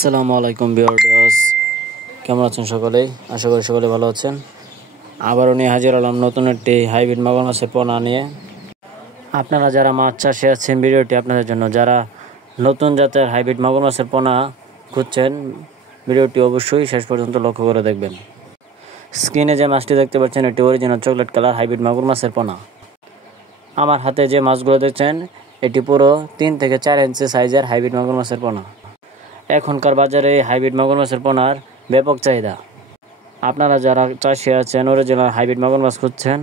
আসসালামু আলাইকুম ভিউয়ার্স, কেমন আছেন সকলেই? আশা করি সকলে ভালো আছেন। আবারও নিয়ে হাজির হলাম নতুন একটি হাইব্রিড মাগুর মাছের পোনা নিয়ে। আপনারা যারা মাছ চাষে আছেন, ভিডিওটি আপনাদের জন্য। যারা নতুন জাতের হাইব্রিড মাগুর মাছের পোনা খুঁজছেন, ভিডিওটি অবশ্যই শেষ পর্যন্ত লক্ষ্য করে দেখবেন। স্ক্রিনে যে মাছটি দেখতে পাচ্ছেন, এটি অরিজিনাল চকলেট কালার হাইব্রিড মাগুর মাছের পোনা। আমার হাতে যে মাছগুলো দেখছেন, এটি পুরো 3 থেকে 4 ইঞ্চি সাইজের হাইব্রিড মাগুর মাছের পোনা। এখনকার বাজারে হাইব্রিড মাগুর মাছের পোনার ব্যাপক চাহিদা। আপনারা যারা চাষি আছেন, অরিজিনাল হাইব্রিড মাগুর মাছ খুঁজছেন,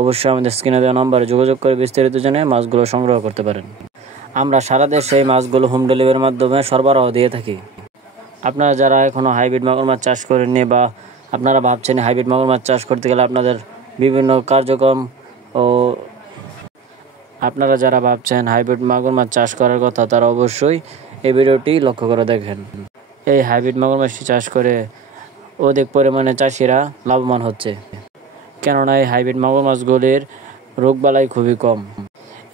অবশ্যই আমাদের স্ক্রিনে দেওয়া নম্বরে যোগাযোগ করে বিস্তারিত জেনে মাছগুলো সংগ্রহ করতে পারেন। আমরা সারা দেশে এই মাছগুলো হোম ডেলিভারির মাধ্যমে সরবরাহ দিয়ে থাকি। আপনারা যারা এখনও হাইব্রিড মাগুর মাছ চাষ করেননি বা আপনারা ভাবছেন হাইব্রিড মাগুর মাছ চাষ করতে গেলে আপনাদের বিভিন্ন কার্যক্রম ও আপনারা যারা ভাবছেন হাইব্রিড মাগুর মাছ চাষ করার কথা, তারা অবশ্যই এই ভিডিওটি লক্ষ্য করে দেখেন। এই হাইব্রিড মাগুর মাছটি চাষ করে অধিক পরিমাণে চাষিরা লাভবান হচ্ছে, কেননা এই হাইব্রিড মাগুর মাছগুলির রোগবালাই খুবই কম।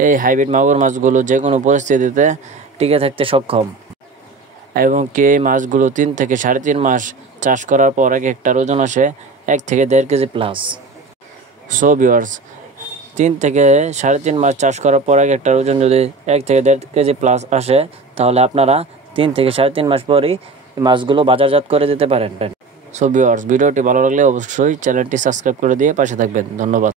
এই হাইব্রিড মাগুর মাছগুলো যে কোনো পরিস্থিতিতে টিকে থাকতে সক্ষম, এবং এই মাছগুলো 3 থেকে 3.5 মাস চাষ করার পর এক একটা ওজন আসে 1 থেকে 1.5 কেজি প্লাস। সো ভিউয়ার্স, 3 থেকে 3.5 মাস চাষ করার পর এক একটা ওজন যদি 1 থেকে 1.5 কেজি প্লাস আসে, তাহলে আপনারা 3 থেকে 3.5 মাস পরই মাছগুলো বাজারজাত করে দিতে পারেন। সো ভিউয়ার্স, ভিডিওটি ভালো লাগলে অবশ্যই চ্যানেলটি সাবস্ক্রাইব করে দিয়ে পাশে থাকবেন। ধন্যবাদ।